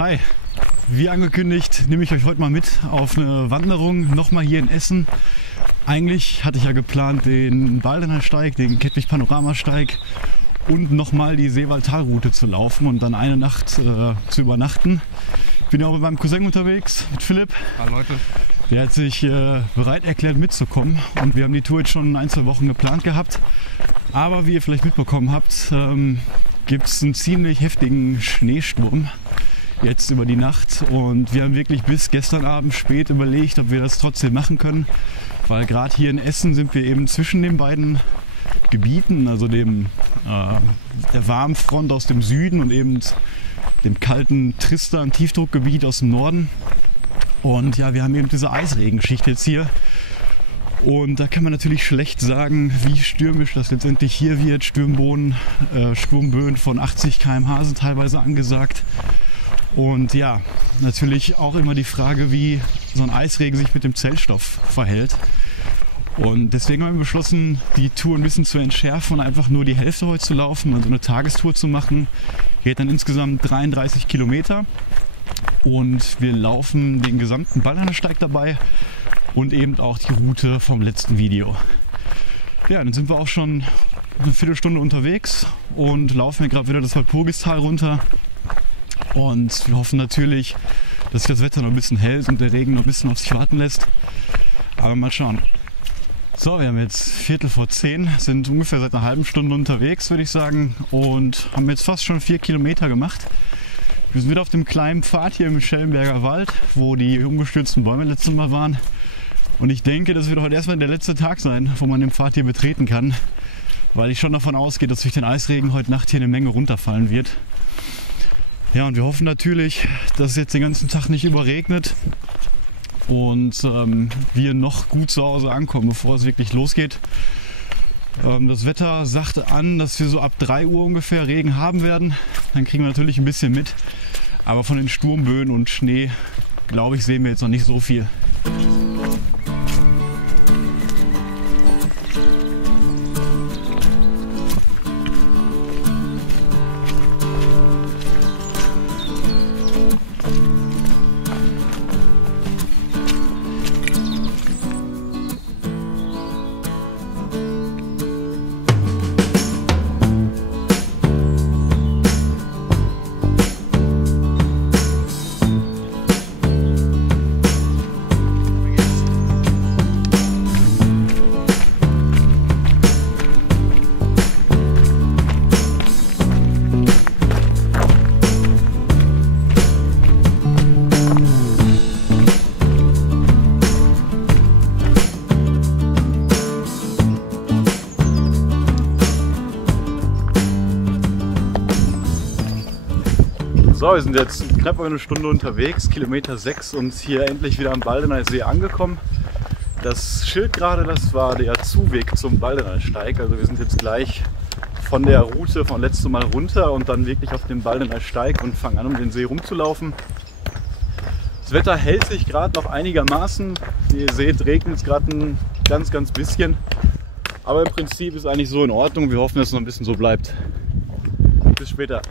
Hi, wie angekündigt nehme ich euch heute mal mit auf eine Wanderung, nochmal hier in Essen. Eigentlich hatte ich ja geplant, den Baldener Steig, den Kettwig-Panoramasteig und nochmal die Seewaldtalroute zu laufen und dann eine Nacht zu übernachten. Ich bin ja auch mit meinem Cousin unterwegs, mit Philipp. Hallo Leute. Der hat sich bereit erklärt mitzukommen und wir haben die Tour jetzt schon 1-2 Wochen geplant gehabt. Aber wie ihr vielleicht mitbekommen habt, gibt es einen ziemlich heftigen Schneesturm jetzt über die Nacht und wir haben wirklich bis gestern Abend spät überlegt, ob wir das trotzdem machen können, weil gerade hier in Essen sind wir eben zwischen den beiden Gebieten, also dem der warmen Front aus dem Süden und eben dem kalten Tristan Tiefdruckgebiet aus dem Norden. Und ja, wir haben eben diese Eisregenschicht jetzt hier. Und da kann man natürlich schlecht sagen, wie stürmisch das letztendlich hier wird. Sturmböen von 80 km/h sind teilweise angesagt. Und ja, natürlich auch immer die Frage, wie so ein Eisregen sich mit dem Zellstoff verhält. Und deswegen haben wir beschlossen, die Tour ein bisschen zu entschärfen und einfach nur die Hälfte heute zu laufen, also eine Tagestour zu machen. Geht dann insgesamt 33 Kilometer. Und wir laufen den gesamten Baldener Steig dabei und eben auch die Route vom letzten Video. Ja, dann sind wir auch schon eine Viertelstunde unterwegs und laufen hier gerade wieder das Walpurgistal runter. Und wir hoffen natürlich, dass sich das Wetter noch ein bisschen hält und der Regen noch ein bisschen auf sich warten lässt. Aber mal schauen. So, wir haben jetzt 9:45, sind ungefähr seit einer halben Stunde unterwegs, würde ich sagen. Und haben jetzt fast schon 4 Kilometer gemacht. Wir sind wieder auf dem kleinen Pfad hier im Schellenberger Wald, wo die umgestürzten Bäume letztes Mal waren. Und ich denke, das wird heute erstmal der letzte Tag sein, wo man den Pfad hier betreten kann. Weil ich schon davon ausgehe, dass durch den Eisregen heute Nacht hier eine Menge runterfallen wird. Ja, und wir hoffen natürlich, dass es jetzt den ganzen Tag nicht überregnet und wir noch gut zu Hause ankommen, bevor es wirklich losgeht. Das Wetter sagt an, dass wir so ab 3 Uhr ungefähr Regen haben werden. Dann kriegen wir natürlich ein bisschen mit. Aber von den Sturmböen und Schnee, glaube ich, sehen wir jetzt noch nicht so viel. So, wir sind jetzt knapp eine Stunde unterwegs, Kilometer 6 und hier endlich wieder am Baldener See angekommen. Das Schild gerade, das war der Zuweg zum Baldener Steig. Also wir sind jetzt gleich von der Route von letztem Mal runter und dann wirklich auf dem Baldener Steig und fangen an, um den See rumzulaufen. Das Wetter hält sich gerade noch einigermaßen. Wie ihr seht, regnet es gerade ein ganz bisschen. Aber im Prinzip ist eigentlich so in Ordnung. Wir hoffen, dass es noch ein bisschen so bleibt. Bis später.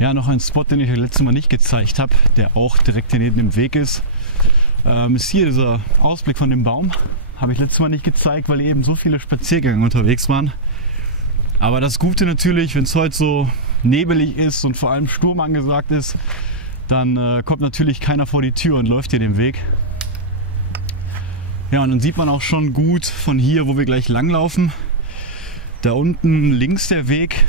Ja, noch ein Spot, den ich das letzte Mal nicht gezeigt habe, der auch direkt hier neben dem Weg ist. Ist hier dieser Ausblick von dem Baum. Habe ich letztes Mal nicht gezeigt, weil eben so viele Spaziergänger unterwegs waren. Aber das Gute natürlich, wenn es heute so nebelig ist und vor allem Sturm angesagt ist, dann kommt natürlich keiner vor die Tür und läuft hier den Weg. Ja, und dann sieht man auch schon gut von hier, wo wir gleich langlaufen. Da unten links der Weg.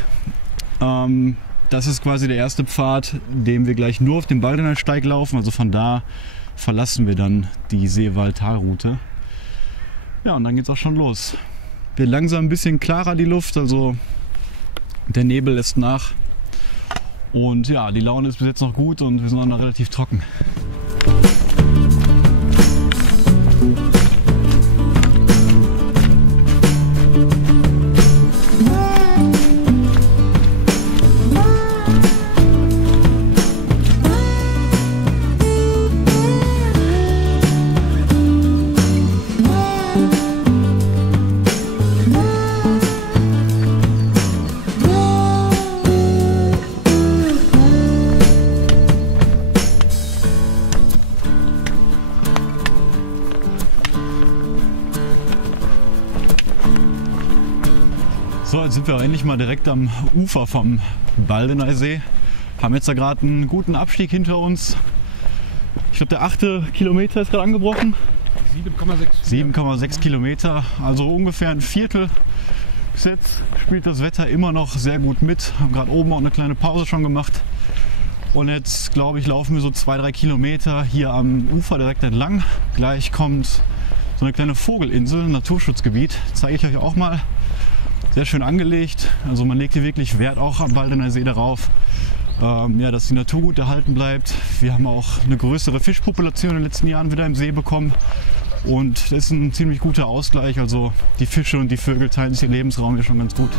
Das ist quasi der erste Pfad, den wir gleich nur auf dem Baldener Steig laufen. Also von da verlassen wir dann die Seewaldtalroute. Ja, und dann geht es auch schon los. Wird langsam ein bisschen klarer die Luft, also der Nebel lässt nach. Und ja, die Laune ist bis jetzt noch gut und wir sind auch noch relativ trocken. jetzt sind wir auch endlich mal direkt am Ufer vom Baldener See. Haben jetzt da gerade einen guten Abstieg hinter uns. Ich glaube, der 8. Kilometer ist gerade angebrochen. 7,6 Kilometer, also ungefähr ein Viertel. Bis jetzt spielt das Wetter immer noch sehr gut mit. Haben gerade oben auch eine kleine Pause schon gemacht. Und jetzt, glaube ich, laufen wir so 2-3 Kilometer hier am Ufer direkt entlang. Gleich kommt so eine kleine Vogelinsel, ein Naturschutzgebiet. Zeige ich euch auch mal. Sehr schön angelegt. Also man legt hier wirklich Wert auch am Baldener See darauf, ja, dass die Natur gut erhalten bleibt. Wir haben auch eine größere Fischpopulation in den letzten Jahren wieder im See bekommen. Und das ist ein ziemlich guter Ausgleich. Also die Fische und die Vögel teilen sich den Lebensraum hier schon ganz gut.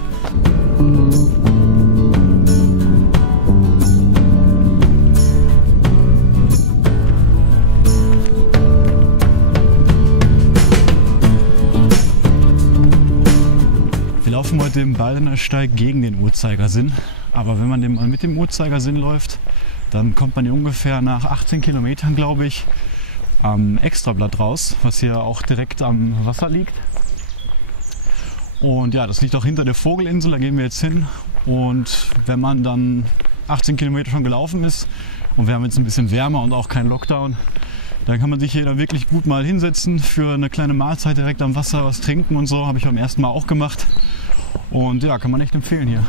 Wir laufen heute im Baldener Steig gegen den Uhrzeigersinn. Aber wenn man mit dem Uhrzeigersinn läuft, dann kommt man hier ungefähr nach 18 Kilometern, glaube ich, am Extrablatt raus, was hier auch direkt am Wasser liegt. Und ja, das liegt auch hinter der Vogelinsel, da gehen wir jetzt hin. Und wenn man dann 18 Kilometer schon gelaufen ist und wir haben jetzt ein bisschen wärmer und auch keinen Lockdown, dann kann man sich hier dann wirklich gut mal hinsetzen für eine kleine Mahlzeit direkt am Wasser, was trinken und so. Habe ich beim ersten Mal auch gemacht. Und ja, kann man echt empfehlen hier.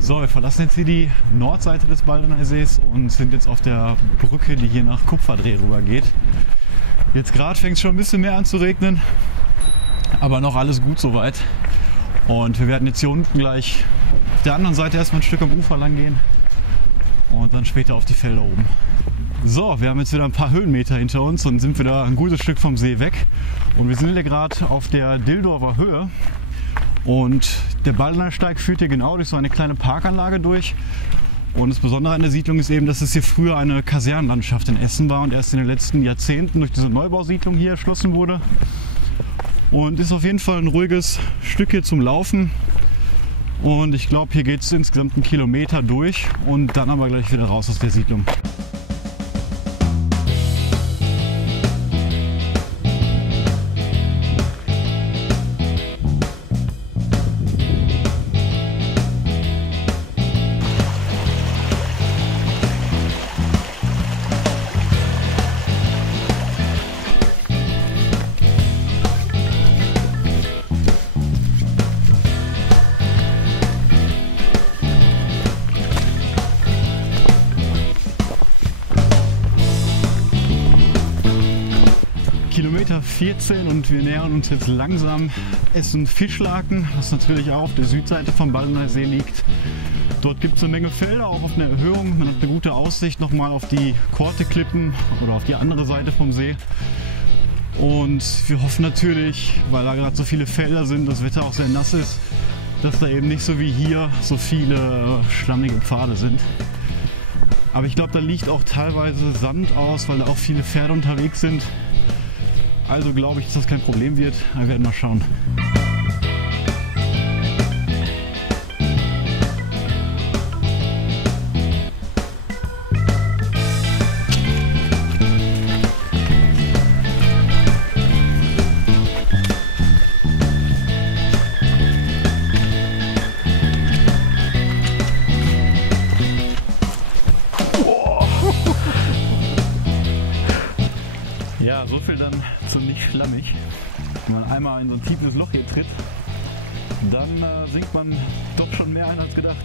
So, wir verlassen jetzt hier die Nordseite des Baldener Sees und sind jetzt auf der Brücke, die hier nach Kupferdreh rüber geht. Jetzt gerade fängt es schon ein bisschen mehr an zu regnen, aber noch alles gut soweit. Und wir werden jetzt hier unten gleich auf der anderen Seite erstmal ein Stück am Ufer lang gehen und dann später auf die Felder oben. So, wir haben jetzt wieder ein paar Höhenmeter hinter uns und sind wieder ein gutes Stück vom See weg. Und wir sind hier gerade auf der Dildorfer Höhe. Und der Baldener Steig führt hier genau durch so eine kleine Parkanlage durch. Und das Besondere an der Siedlung ist eben, dass es hier früher eine Kasernenlandschaft in Essen war und erst in den letzten Jahrzehnten durch diese Neubausiedlung hier erschlossen wurde. Und ist auf jeden Fall ein ruhiges Stück hier zum Laufen. Und ich glaube, hier geht es insgesamt 1 Kilometer durch und dann aber gleich wieder raus aus der Siedlung. Kilometer 14 und wir nähern uns jetzt langsam Essen-Fischlaken, was natürlich auch auf der Südseite vom Baldener See liegt. Dort gibt es eine Menge Felder, auch auf einer Erhöhung. Man hat eine gute Aussicht nochmal auf die Korteklippen oder auf die andere Seite vom See. Und wir hoffen natürlich, weil da gerade so viele Felder sind, das Wetter auch sehr nass ist, dass da eben nicht so wie hier so viele schlammige Pfade sind. Aber ich glaube, da liegt auch teilweise Sand aus, weil da auch viele Pferde unterwegs sind. Also glaube ich, dass das kein Problem wird. Wir werden mal schauen. Ja, so viel dann zu nicht schlammig. Wenn man einmal in so ein tiefes Loch hier tritt, dann sinkt man doch schon mehr ein als gedacht.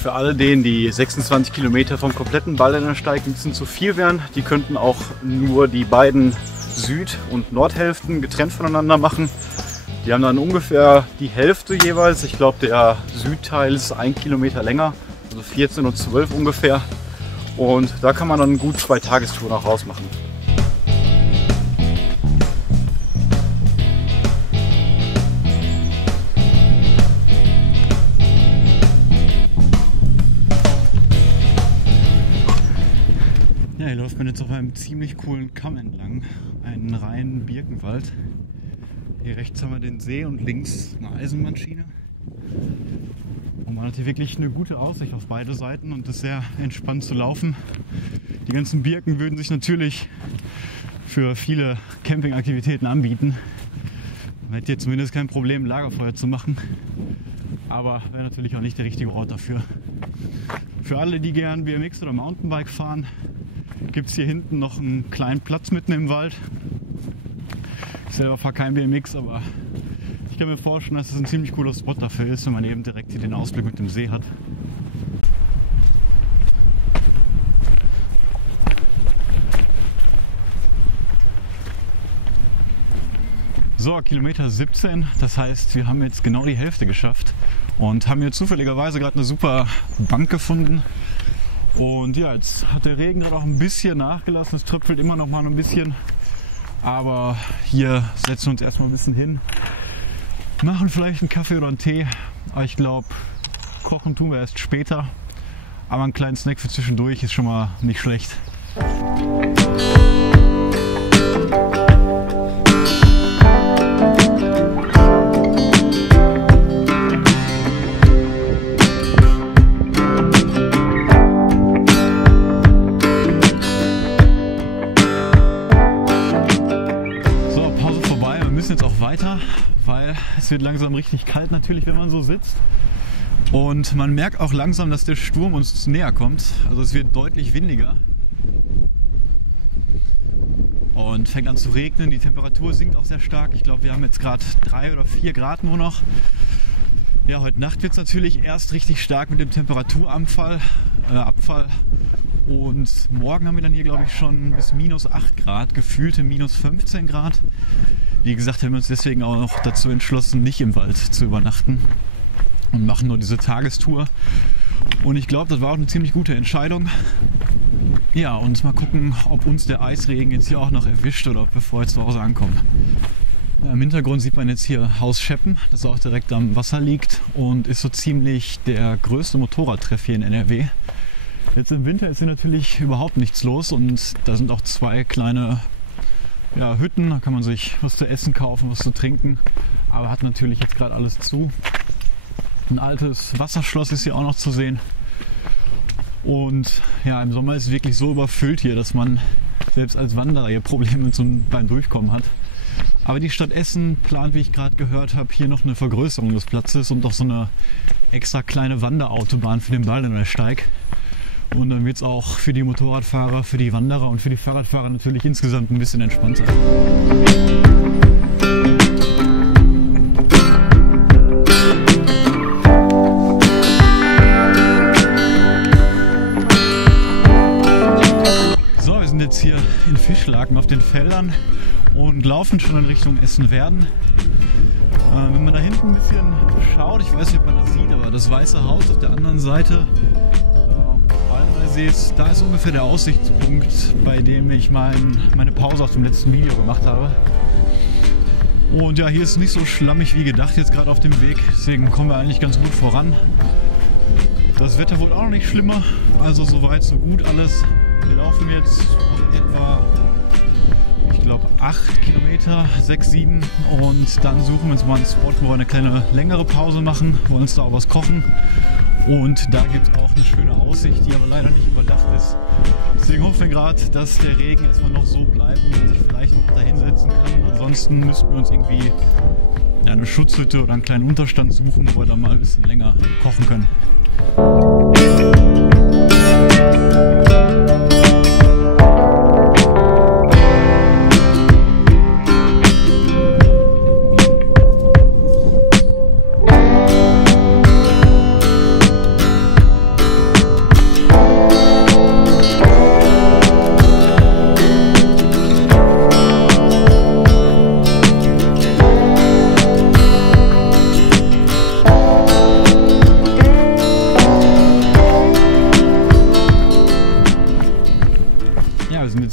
Für alle denen, die 26 Kilometer vom kompletten Baldener Steig ein bisschen zu viel wären, die könnten auch nur die beiden Süd- und Nordhälften getrennt voneinander machen. Die haben dann ungefähr die Hälfte jeweils. Ich glaube, der Südteil ist 1 Kilometer länger, also 14 und 12 ungefähr. Und da kann man dann gut 2 Tagestouren auch rausmachen. läuft man jetzt auf einem ziemlich coolen Kamm entlang, einen reinen Birkenwald. Hier rechts haben wir den See und links eine Eisenbahnschiene. Und man hat hier wirklich eine gute Aussicht auf beide Seiten und ist sehr entspannt zu laufen. Die ganzen Birken würden sich natürlich für viele Campingaktivitäten anbieten. Man hätte hier zumindest kein Problem, Lagerfeuer zu machen. Aber wäre natürlich auch nicht der richtige Ort dafür. Für alle, die gern BMX oder Mountainbike fahren, gibt es hier hinten noch einen kleinen Platz mitten im Wald. Ich selber fahre kein BMX, aber ich kann mir vorstellen, dass es ein ziemlich cooler Spot dafür ist, wenn man eben direkt hier den Ausblick mit dem See hat. So, Kilometer 17, das heißt, wir haben jetzt genau die Hälfte geschafft und haben hier zufälligerweise gerade eine super Bank gefunden. Und ja, jetzt hat der Regen gerade auch ein bisschen nachgelassen, es tröpfelt immer noch mal ein bisschen, aber hier setzen wir uns erstmal ein bisschen hin, machen vielleicht einen Kaffee oder einen Tee, aber ich glaube, kochen tun wir erst später, aber einen kleinen Snack für zwischendurch ist schon mal nicht schlecht. Weil es wird langsam richtig kalt natürlich, wenn man so sitzt. Und man merkt auch langsam, dass der Sturm uns näher kommt. Also es wird deutlich windiger. Und fängt an zu regnen. Die Temperatur sinkt auch sehr stark. Ich glaube, wir haben jetzt gerade 3 oder 4 Grad nur noch. Ja, heute Nacht wird es natürlich erst richtig stark mit dem Temperaturabfall. Und morgen haben wir dann hier, glaube ich, schon bis minus 8 Grad, gefühlte minus 15 Grad. Wie gesagt, haben wir uns deswegen auch noch dazu entschlossen, nicht im Wald zu übernachten und machen nur diese Tagestour. Und ich glaube, das war auch eine ziemlich gute Entscheidung. Ja, und mal gucken, ob uns der Eisregen jetzt hier auch noch erwischt oder ob wir vorher zu Hause ankommen. Ja, im Hintergrund sieht man jetzt hier Haus Scheppen, das auch direkt am Wasser liegt und ist so ziemlich der größte Motorradtreff hier in NRW. Jetzt im Winter ist hier natürlich überhaupt nichts los und da sind auch 2 kleine Hütten, da kann man sich was zu essen kaufen, was zu trinken, aber hat natürlich jetzt gerade alles zu. Ein altes Wasserschloss ist hier auch noch zu sehen und ja, im Sommer ist es wirklich so überfüllt hier, dass man selbst als Wanderer hier Probleme beim Durchkommen hat. Aber die Stadt Essen plant, wie ich gerade gehört habe, hier noch eine Vergrößerung des Platzes und auch so eine extra kleine Wanderautobahn für den Baldener Steig. Und dann wird es auch für die Motorradfahrer, für die Wanderer und für die Fahrradfahrer natürlich insgesamt ein bisschen entspannter. So, wir sind jetzt hier in Fischlaken auf den Feldern und laufen schon in Richtung Essen-Werden. Wenn man da hinten ein bisschen schaut, ich weiß nicht, ob man das sieht, aber das Weiße Haus auf der anderen Seite, da ist ungefähr der Aussichtspunkt, bei dem ich meine Pause aus dem letzten Video gemacht habe. Und ja, hier ist es nicht so schlammig wie gedacht jetzt gerade auf dem Weg, deswegen kommen wir eigentlich ganz gut voran. Das Wetter wurde auch noch nicht schlimmer, also soweit so gut alles. Wir laufen jetzt etwa, ich glaube 8 Kilometer, 6, 7 und dann suchen wir uns mal einen Spot, wo wir eine kleine längere Pause machen, wollen uns da auch was kochen. Und da gibt es auch eine schöne Aussicht, die aber leider nicht überdacht ist. Deswegen hoffen wir gerade, dass der Regen erstmal noch so bleibt und man sich vielleicht noch da hinsetzen kann. Ansonsten müssten wir uns irgendwie eine Schutzhütte oder einen kleinen Unterstand suchen, wo wir dann mal ein bisschen länger kochen können.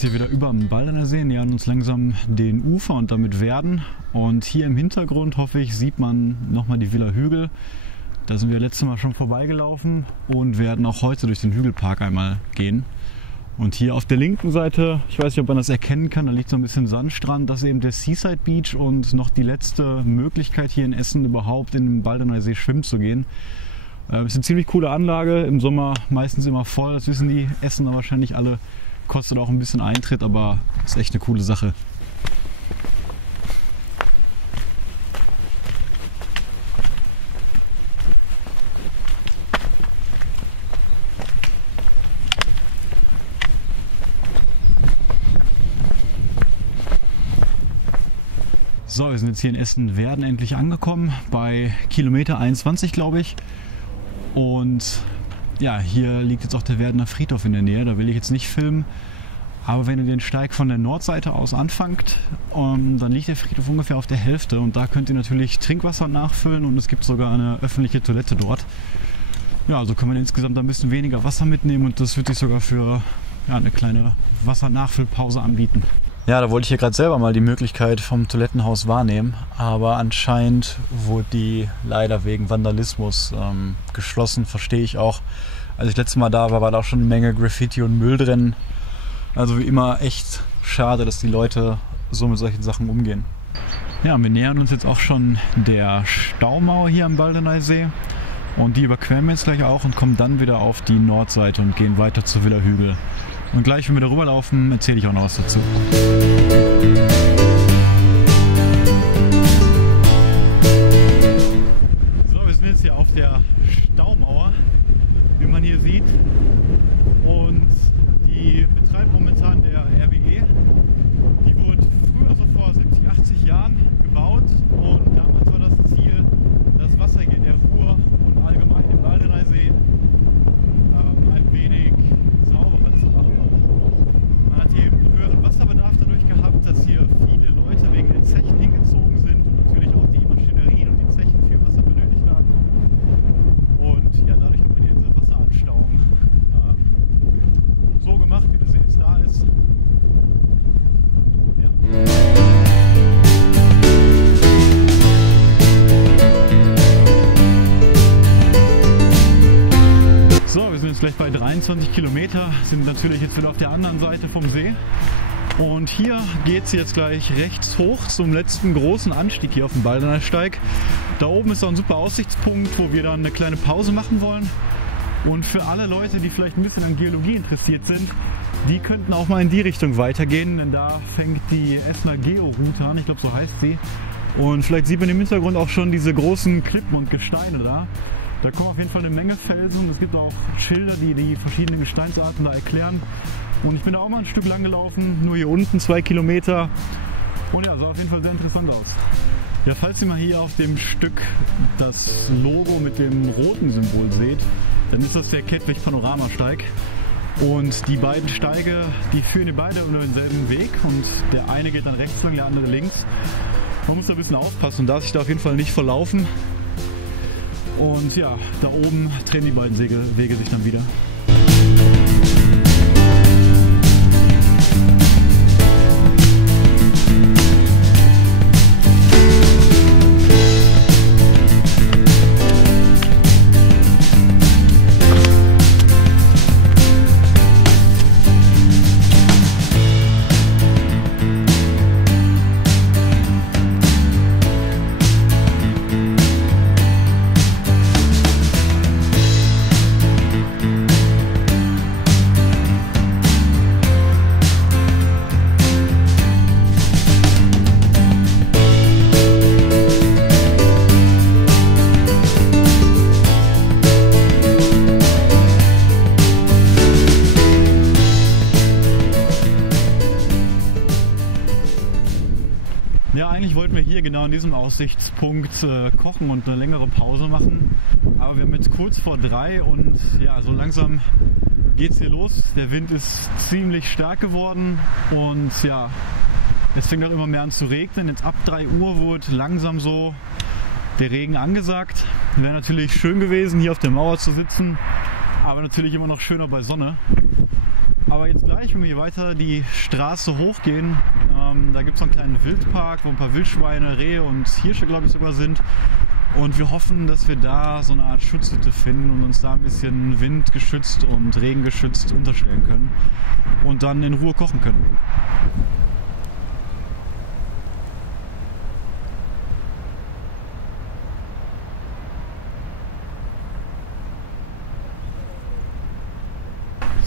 Hier wieder über am Baldener See, nähern uns langsam den Ufer und damit Werden. Und hier im Hintergrund, hoffe ich, sieht man nochmal die Villa Hügel. Da sind wir letztes Mal schon vorbeigelaufen und werden auch heute durch den Hügelpark einmal gehen. Und hier auf der linken Seite, ich weiß nicht, ob man das erkennen kann, da liegt so ein bisschen Sandstrand. Das ist eben der Seaside Beach und noch die letzte Möglichkeit hier in Essen überhaupt in den Baldeneyer See schwimmen zu gehen. Ist eine ziemlich coole Anlage, im Sommer meistens immer voll, das wissen die Essener wahrscheinlich alle. Kostet auch ein bisschen Eintritt, aber ist echt eine coole Sache. So, wir sind jetzt hier in Essen-Werden endlich angekommen, bei Kilometer 21, glaube ich. Und ja, hier liegt jetzt auch der Werdener Friedhof in der Nähe, da will ich jetzt nicht filmen. Aber wenn ihr den Steig von der Nordseite aus anfangt, dann liegt der Friedhof ungefähr auf der Hälfte. Und da könnt ihr natürlich Trinkwasser nachfüllen und es gibt sogar eine öffentliche Toilette dort. Ja, also kann man insgesamt ein bisschen weniger Wasser mitnehmen und das wird sich sogar für eine kleine Wassernachfüllpause anbieten. Ja, da wollte ich hier gerade selber mal die Möglichkeit vom Toilettenhaus wahrnehmen, aber anscheinend wurde die leider wegen Vandalismus geschlossen, verstehe ich auch. Als ich letztes Mal da war, war da auch schon eine Menge Graffiti und Müll drin. Also wie immer echt schade, dass die Leute so mit solchen Sachen umgehen. Ja, wir nähern uns jetzt auch schon der Staumauer hier am Baldeneyer See und die überqueren wir jetzt gleich auch und kommen dann wieder auf die Nordseite und gehen weiter zur Villa Hügel. Und gleich, wenn wir darüber laufen, erzähle ich auch noch was dazu. So, wir sind jetzt hier auf der Staumauer, wie man hier sieht. Und die betreibt momentan der RWE. Die wurde früher, so vor 70, 80 Jahren gebaut. Und damals war das Ziel, das Wasser hier in der Ruhr und allgemein im Baldeneyer See ein wenig sauberer zu machen. Man hat hier eben einen höheren Wasserbedarf dadurch gehabt, dass hier viele Leute wegen den Zechen hingezogen sind und natürlich auch die Maschinerien und die Zechen viel Wasser benötigt haben. Und ja, dadurch hat man hier diese Wasseranstauung so gemacht, wie das jetzt da ist. Ja. So, wir sind jetzt gleich bei 23 Kilometer, sind natürlich jetzt wieder auf der anderen Seite vom See. Und hier geht es jetzt gleich rechts hoch zum letzten großen Anstieg hier auf dem Baldeneyer Steig. Da oben ist auch ein super Aussichtspunkt, wo wir dann eine kleine Pause machen wollen. Und für alle Leute, die vielleicht ein bisschen an Geologie interessiert sind, die könnten auch mal in die Richtung weitergehen, denn da fängt die Essener Geo-Route an, ich glaube so heißt sie. Und vielleicht sieht man im Hintergrund auch schon diese großen Klippen und Gesteine da. Da kommen auf jeden Fall eine Menge Felsen. Es gibt auch Schilder, die die verschiedenen Gesteinsarten da erklären. Und ich bin da auch mal ein Stück lang gelaufen, nur hier unten 2 Kilometer. Und ja, sah auf jeden Fall sehr interessant aus. Ja, falls ihr mal hier auf dem Stück das Logo mit dem roten Symbol seht, dann ist das der Kettwig Panoramasteig. Und die beiden Steige, die führen ihr beide unter denselben Weg. Und der eine geht dann rechts lang, der andere links. Man muss da ein bisschen aufpassen und darf sich da auf jeden Fall nicht verlaufen. Und ja, da oben trennen die beiden Wege sich dann wieder. Ja, eigentlich wollten wir hier genau an diesem Aussichtspunkt kochen und eine längere Pause machen. Aber wir haben jetzt kurz vor 3 und ja, so langsam geht es hier los. Der Wind ist ziemlich stark geworden und ja, es fängt auch immer mehr an zu regnen. Jetzt ab 3 Uhr wurde langsam so der Regen angesagt. Wäre natürlich schön gewesen, hier auf der Mauer zu sitzen, aber natürlich immer noch schöner bei Sonne. Aber jetzt gleich, wenn wir hier weiter die Straße hochgehen, Da gibt es so einen kleinen Wildpark, wo ein paar Wildschweine, Rehe und Hirsche, glaube ich, sogar sind. Und wir hoffen, dass wir da so eine Art Schutzhütte finden und uns da ein bisschen windgeschützt und regengeschützt unterstellen können und dann in Ruhe kochen können.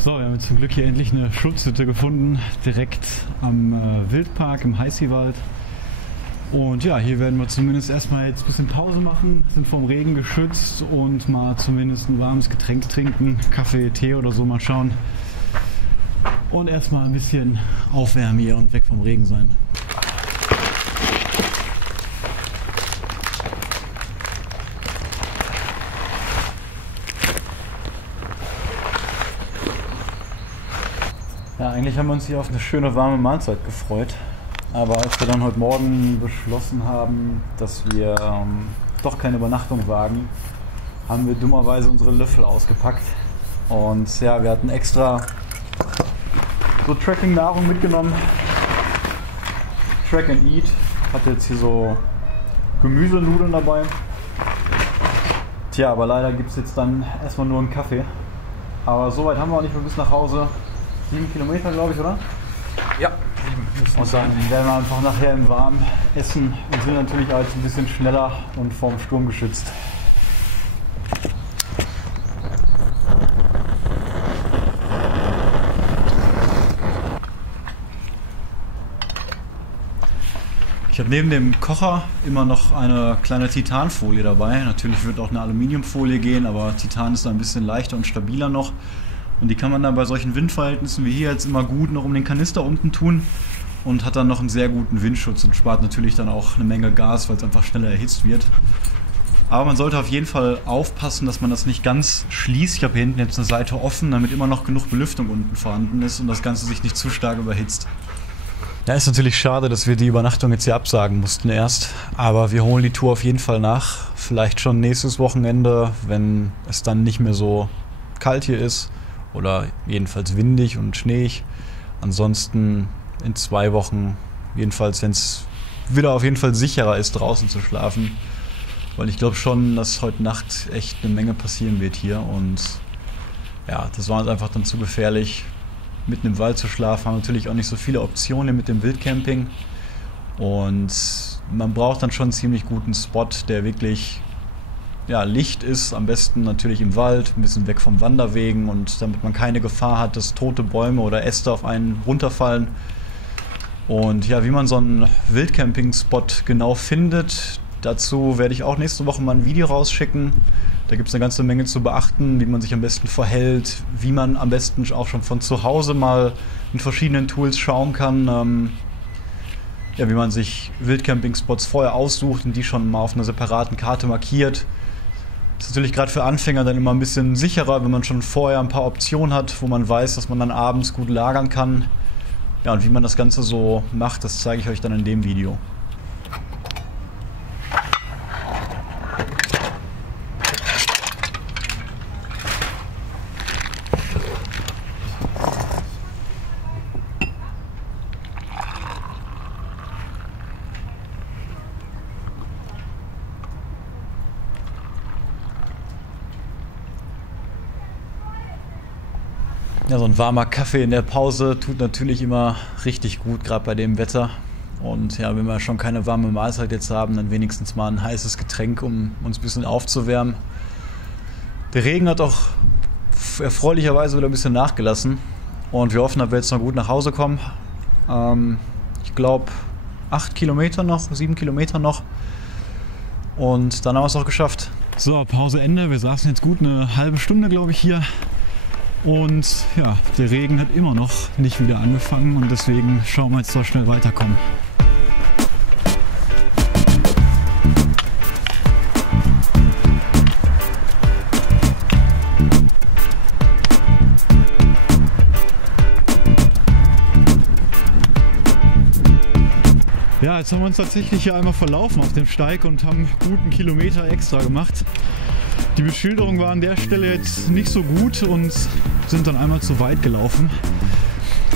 So, wir haben jetzt zum Glück hier endlich eine Schutzhütte gefunden, direkt am Wildpark im Heißiwald. Und ja, hier werden wir zumindest erstmal jetzt ein bisschen Pause machen, sind vom Regen geschützt und mal zumindest ein warmes Getränk trinken, Kaffee, Tee oder so, mal schauen. Und erstmal ein bisschen aufwärmen hier und weg vom Regen sein. Ja, eigentlich haben wir uns hier auf eine schöne warme Mahlzeit gefreut. Aber als wir dann heute Morgen beschlossen haben, dass wir doch keine Übernachtung wagen, haben wir dummerweise unsere Löffel ausgepackt. Und ja, wir hatten extra so Trekking-Nahrung mitgenommen. Track and Eat. Hatte jetzt hier so Gemüsenudeln dabei. Tja, aber leider gibt es jetzt dann erstmal nur einen Kaffee. Aber soweit haben wir auch nicht mehr bis nach Hause. 7 Kilometer, glaube ich, oder? Ja. Und dann werden wir einfach nachher im Warmen essen und sind natürlich halt ein bisschen schneller und vorm Sturm geschützt. Ich habe neben dem Kocher immer noch eine kleine Titanfolie dabei. Natürlich wird auch eine Aluminiumfolie gehen, aber Titan ist da ein bisschen leichter und stabiler noch. Und die kann man dann bei solchen Windverhältnissen wie hier jetzt immer gut noch um den Kanister unten tun und hat dann noch einen sehr guten Windschutz und spart natürlich dann auch eine Menge Gas, weil es einfach schneller erhitzt wird. Aber man sollte auf jeden Fall aufpassen, dass man das nicht ganz schließt. Ich habe hier hinten jetzt eine Seite offen, damit immer noch genug Belüftung unten vorhanden ist und das Ganze sich nicht zu stark überhitzt. Ja, ist natürlich schade, dass wir die Übernachtung jetzt hier absagen mussten erst. Aber wir holen die Tour auf jeden Fall nach. Vielleicht schon nächstes Wochenende, wenn es dann nicht mehr so kalt hier ist. Oder jedenfalls windig und schneeig. Ansonsten in 2 Wochen, jedenfalls, wenn es wieder auf jeden Fall sicherer ist, draußen zu schlafen. Weil ich glaube schon, dass heute Nacht echt eine Menge passieren wird hier. Und ja, das war uns einfach dann zu gefährlich, mitten im Wald zu schlafen. Haben natürlich auch nicht so viele Optionen mit dem Wildcamping. Und man braucht dann schon einen ziemlich guten Spot, der wirklich Licht ist, am besten natürlich im Wald, ein bisschen weg vom Wanderwegen und damit man keine Gefahr hat, dass tote Bäume oder Äste auf einen runterfallen. Und ja, wie man so einen Wildcamping-Spot genau findet, dazu werde ich auch nächste Woche mal ein Video rausschicken. Da gibt es eine ganze Menge zu beachten, wie man sich am besten verhält, wie man am besten auch schon von zu Hause mal mit verschiedenen Tools schauen kann, wie man sich Wildcamping-Spots vorher aussucht und die schon mal auf einer separaten Karte markiert. Das ist natürlich gerade für Anfänger dann immer ein bisschen sicherer, wenn man schon vorher ein paar Optionen hat, wo man weiß, dass man dann abends gut lagern kann. Ja, und wie man das Ganze so macht, das zeige ich euch dann in dem Video. Ja, so ein warmer Kaffee in der Pause tut natürlich immer richtig gut, gerade bei dem Wetter. Und ja, wenn wir schon keine warme Mahlzeit jetzt haben, dann wenigstens mal ein heißes Getränk, um uns ein bisschen aufzuwärmen. Der Regen hat auch erfreulicherweise wieder ein bisschen nachgelassen. Und wir hoffen, dass wir jetzt noch gut nach Hause kommen. Ich glaube 8 Kilometer noch, 7 Kilometer noch. Und dann haben wir es auch geschafft. So, Pause Ende. Wir saßen jetzt gut eine halbe Stunde, glaube ich, hier. Und ja, der Regen hat immer noch nicht wieder angefangen und deswegen schauen wir jetzt doch schnell weiterkommen. Ja, jetzt haben wir uns tatsächlich hier einmal verlaufen auf dem Steig und haben gut einen Kilometer extra gemacht. Die Beschilderung war an der Stelle jetzt nicht so gut und sind dann einmal zu weit gelaufen.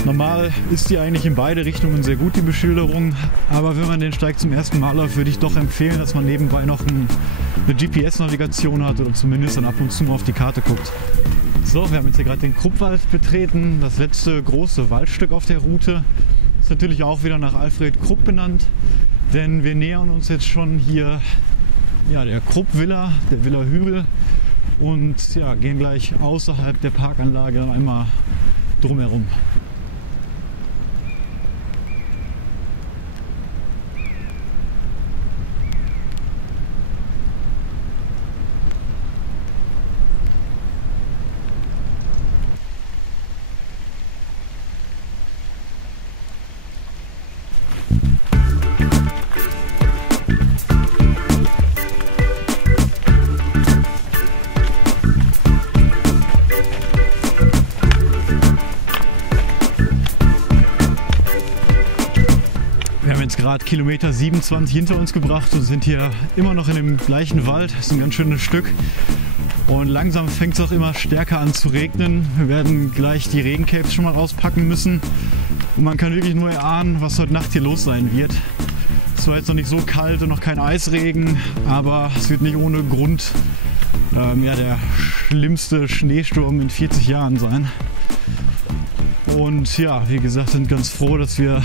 Normal ist die eigentlich in beide Richtungen sehr gut, die Beschilderung, aber wenn man den Steig zum ersten Mal läuft, würde ich doch empfehlen, dass man nebenbei noch eine GPS-Navigation hat oder zumindest dann ab und zu mal auf die Karte guckt. So, wir haben jetzt hier gerade den Kruppwald betreten, das letzte große Waldstück auf der Route. Ist natürlich auch wieder nach Alfred Krupp benannt, denn wir nähern uns jetzt schon hier der Krupp-Villa, der Villa Hügel, und gehen gleich außerhalb der Parkanlage dann einmal drumherum. Gerade Kilometer 27 hinter uns gebracht und sind hier immer noch in dem gleichen Wald. Das ist ein ganz schönes Stück und langsam fängt es auch immer stärker an zu regnen. Wir werden gleich die Regencapes schon mal rauspacken müssen und man kann wirklich nur erahnen, was heute Nacht hier los sein wird. Es war jetzt noch nicht so kalt und noch kein Eisregen, aber es wird nicht ohne Grund der schlimmste Schneesturm in 40 Jahren sein. Und ja, wie gesagt, sind ganz froh, dass wir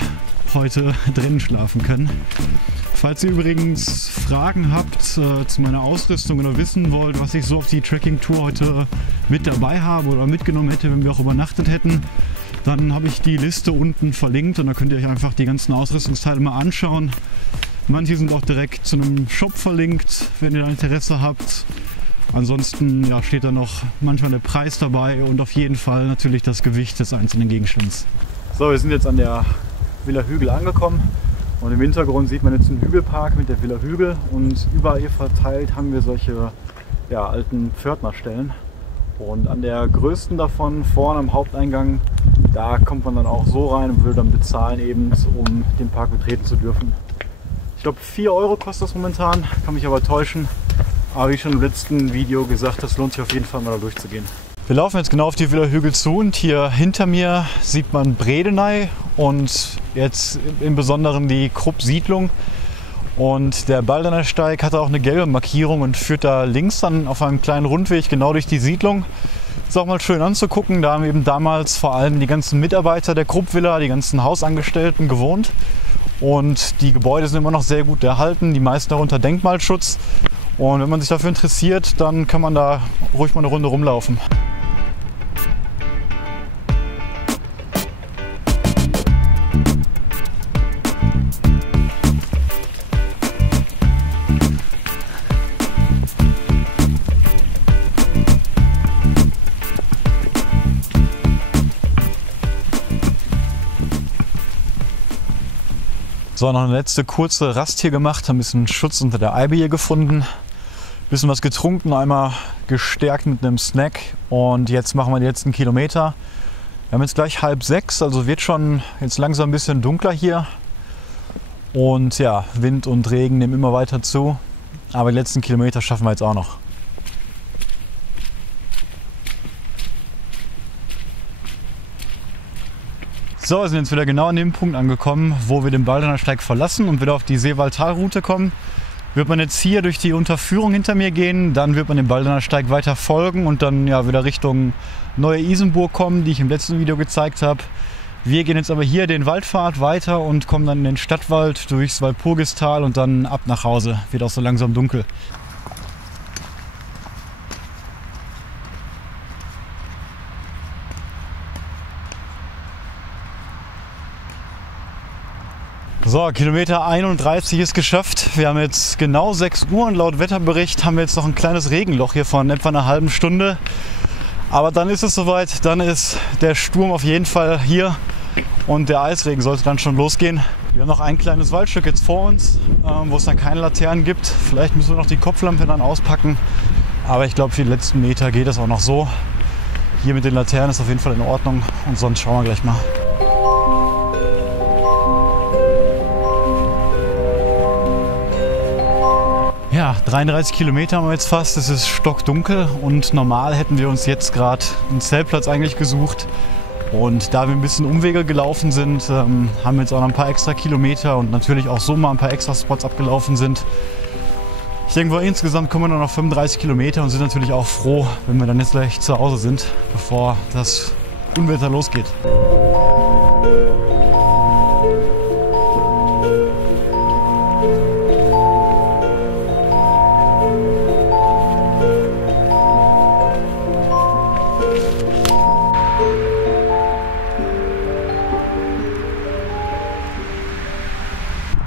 heute drinnen schlafen können. Falls ihr übrigens Fragen habt zu meiner Ausrüstung oder wissen wollt, was ich so auf die Trekking-Tour heute mit dabei habe oder mitgenommen hätte, wenn wir auch übernachtet hätten, dann habe ich die Liste unten verlinkt und da könnt ihr euch einfach die ganzen Ausrüstungsteile mal anschauen. Manche sind auch direkt zu einem Shop verlinkt, wenn ihr da Interesse habt. Ansonsten steht da noch manchmal der Preis dabei und auf jeden Fall natürlich das Gewicht des einzelnen Gegenstands. So, wir sind jetzt an der Villa Hügel angekommen und im Hintergrund sieht man jetzt einen Hügelpark mit der Villa Hügel und überall hier verteilt haben wir solche alten Pförtnerstellen und an der größten davon vorne am Haupteingang, da kommt man dann auch so rein und will dann bezahlen eben, um den Park betreten zu dürfen. Ich glaube 4 Euro kostet das momentan, kann mich aber täuschen, aber wie schon im letzten Video gesagt, das lohnt sich auf jeden Fall mal da durchzugehen. Wir laufen jetzt genau auf die Villa Hügel zu und hier hinter mir sieht man Bredeney und jetzt im Besonderen die Krupp-Siedlung. Und der Baldener Steig hat auch eine gelbe Markierung und führt da links dann auf einem kleinen Rundweg genau durch die Siedlung. Ist auch mal schön anzugucken, da haben eben damals vor allem die ganzen Mitarbeiter der Krupp-Villa, die ganzen Hausangestellten gewohnt. Und die Gebäude sind immer noch sehr gut erhalten, die meisten darunter Denkmalschutz. Und wenn man sich dafür interessiert, dann kann man da ruhig mal eine Runde rumlaufen. So, noch eine letzte kurze Rast hier gemacht, ein bisschen Schutz unter der Eibe hier gefunden, ein bisschen was getrunken, einmal gestärkt mit einem Snack und jetzt machen wir die letzten Kilometer. Wir haben jetzt gleich 5:30, also wird schon jetzt langsam ein bisschen dunkler hier und Wind und Regen nehmen immer weiter zu, aber die letzten Kilometer schaffen wir jetzt auch noch. So, wir sind jetzt wieder genau an dem Punkt angekommen, wo wir den Baldener Steig verlassen und wieder auf die Seewaldtalroute kommen. Wird man jetzt hier durch die Unterführung hinter mir gehen, dann wird man dem Baldener Steig weiter folgen und dann wieder Richtung Neue Isenburg kommen, die ich im letzten Video gezeigt habe. Wir gehen jetzt aber hier den Waldpfad weiter und kommen dann in den Stadtwald durchs Walpurgistal und dann ab nach Hause. Wird auch so langsam dunkel. So, Kilometer 31 ist geschafft. Wir haben jetzt genau 6 Uhr und laut Wetterbericht haben wir jetzt noch ein kleines Regenloch hier von etwa einer halben Stunde. Aber dann ist es soweit, dann ist der Sturm auf jeden Fall hier und der Eisregen sollte dann schon losgehen. Wir haben noch ein kleines Waldstück jetzt vor uns, wo es dann keine Laternen gibt. Vielleicht müssen wir noch die Kopflampe dann auspacken, aber ich glaube für die letzten Meter geht es auch noch so. Hier mit den Laternen ist auf jeden Fall in Ordnung und sonst schauen wir gleich mal. Ja, 33 Kilometer haben wir jetzt fast, es ist stockdunkel und normal hätten wir uns jetzt gerade einen Zeltplatz eigentlich gesucht Und da wir ein bisschen Umwege gelaufen sind, haben wir jetzt auch noch ein paar extra Kilometer und natürlich auch so mal ein paar extra Spots abgelaufen sind. Ich denke, insgesamt kommen wir nur noch 35 Kilometer und sind natürlich auch froh, wenn wir dann jetzt gleich zu Hause sind, bevor das Unwetter losgeht.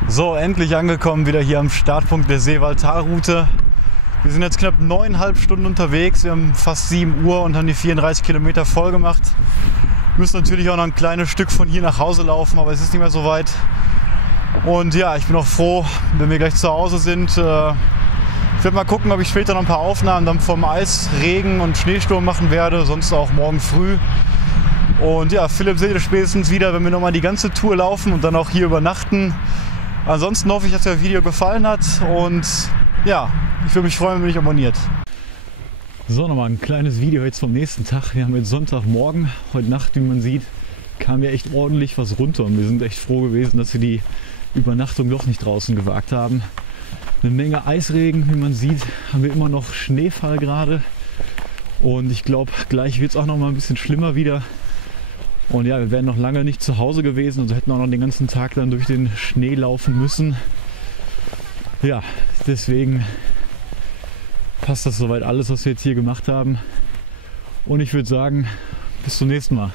So, endlich angekommen wieder hier am Startpunkt der Seewald-Talroute. Wir sind jetzt knapp 9,5 Stunden unterwegs. Wir haben fast 7 Uhr und haben die 34 Kilometer voll gemacht. Wir müssen natürlich auch noch ein kleines Stück von hier nach Hause laufen, aber es ist nicht mehr so weit. Und ja, ich bin auch froh, wenn wir gleich zu Hause sind. Ich werde mal gucken, ob ich später noch ein paar Aufnahmen dann vom Eis, Regen und Schneesturm machen werde, sonst auch morgen früh. Und ja, Philipp seht ihr spätestens wieder, wenn wir nochmal die ganze Tour laufen und dann auch hier übernachten. Ansonsten hoffe ich, dass das Video gefallen hat und ja, ich würde mich freuen, wenn ihr mich abonniert. So, nochmal ein kleines Video jetzt vom nächsten Tag. Wir haben jetzt Sonntagmorgen. Heute Nacht, wie man sieht, kam ja echt ordentlich was runter und wir sind echt froh gewesen, dass wir die Übernachtung doch nicht draußen gewagt haben. Eine Menge Eisregen, wie man sieht, haben wir immer noch Schneefall gerade und ich glaube, gleich wird es auch noch mal ein bisschen schlimmer wieder. Und ja, wir wären noch lange nicht zu Hause gewesen, also hätten auch noch den ganzen Tag dann durch den Schnee laufen müssen. Ja, deswegen passt das soweit alles, was wir jetzt hier gemacht haben. Und ich würde sagen, bis zum nächsten Mal.